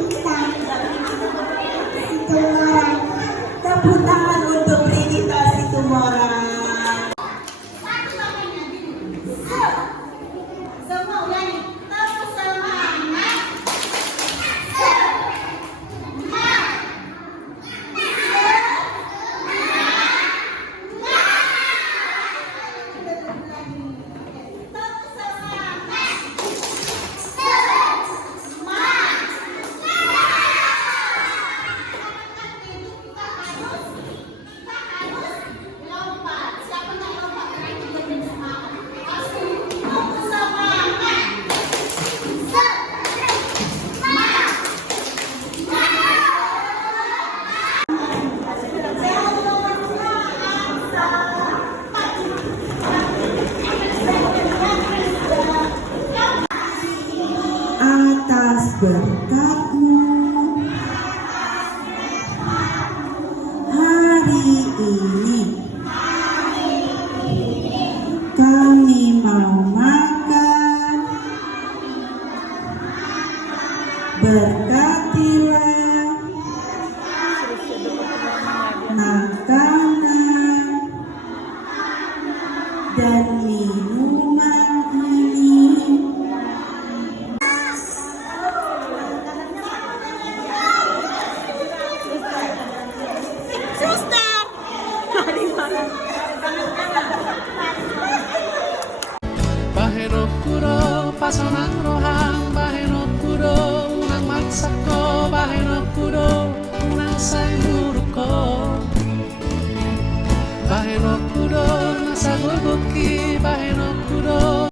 Prinita Situmorang. Tepuk tangan untuk Prinita Situmorang. Semua ulangi. Tepuk semangat. Atas berkat-Mu hari ini kami mau makan. Berkatilah makanan dan minuman ini. Pahero kuro pasangan rohani